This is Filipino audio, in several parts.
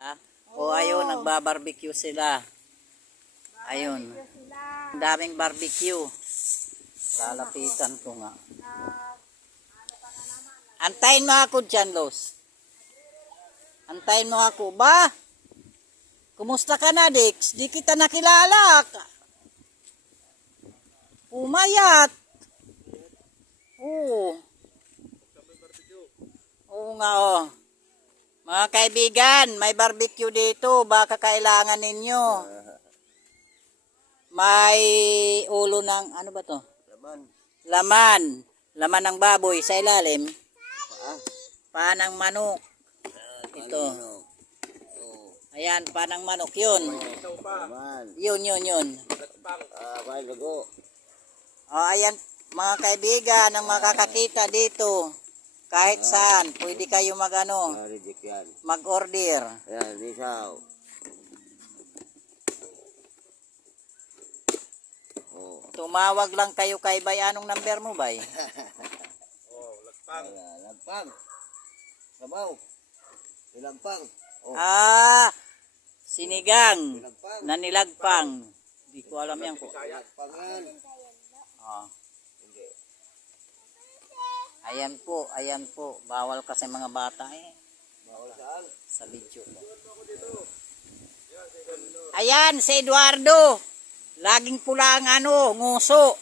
Ah, o ayun, nagbabarbecue sila. Ayun. Ang daming barbecue. Lalapitan ko nga. Antayin mo ako dyan, Los. Antayin mo ako. Ba? Kumusta ka na, Dix? Di kita nakilala. Pumayat. Oo. Oo nga, oh. Mga kaibigan, may barbecue dito. Baka kailangan ninyo. May ulo ng, ano ba to? Laman. Laman. Laman ng baboy sa ilalim. Paa ng manok. Ito. Ayan, paa ng manok. Yun. Laman. Yun. May lugo. O, ayan, mga kaibigan, ang makakakita dito. Kahit saan, pwede kayo Reject yan. mag-order. Ayan, lisaw. Oh. Tumawag lang kayo kay Bay. Anong number mo, Bay? Lagpang. Lagpang. Sabaw. Ilagpang. Oh. Sinigang. Ilagpang. Na nilagpang. Hindi ko alam yan ko. Ilagpang yan. Hindi. Ayan po. Bawal kasi mga bata eh. Bawal saan? Sa video. Ayan, si Eduardo. Laging pula ang nguso.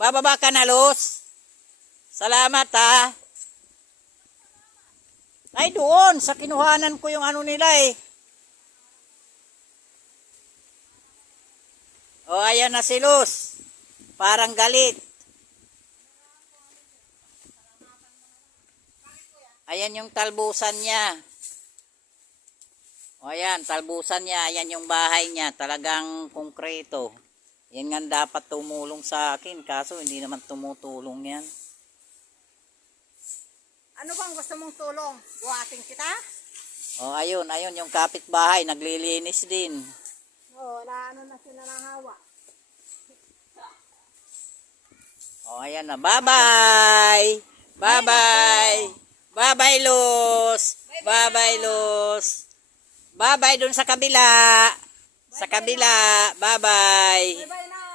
Bababa ka na, Los. Salamat, ha. Ay, doon. Sa kinuhanan ko yung nila eh. O, ayan na si Los. Parang galit. Ayan yung talbusan niya. O, ayan, talbusan niya. Ayan yung bahay niya. Talagang konkreto. Yan nga dapat tumulong sa akin. Kaso, hindi naman tumutulong yan. Ano bang gusto mong tulong? Buhatin kita? O, ayun. Yung kapitbahay. Naglilinis din. Oo, ano na sila ng hawa. O, ayan na. Bye-bye! Bye-bye! Bye-bye, Los! Bye-bye, Los! Bye-bye dun sa kabila! Sa kabila! Bye-bye! Bye-bye na!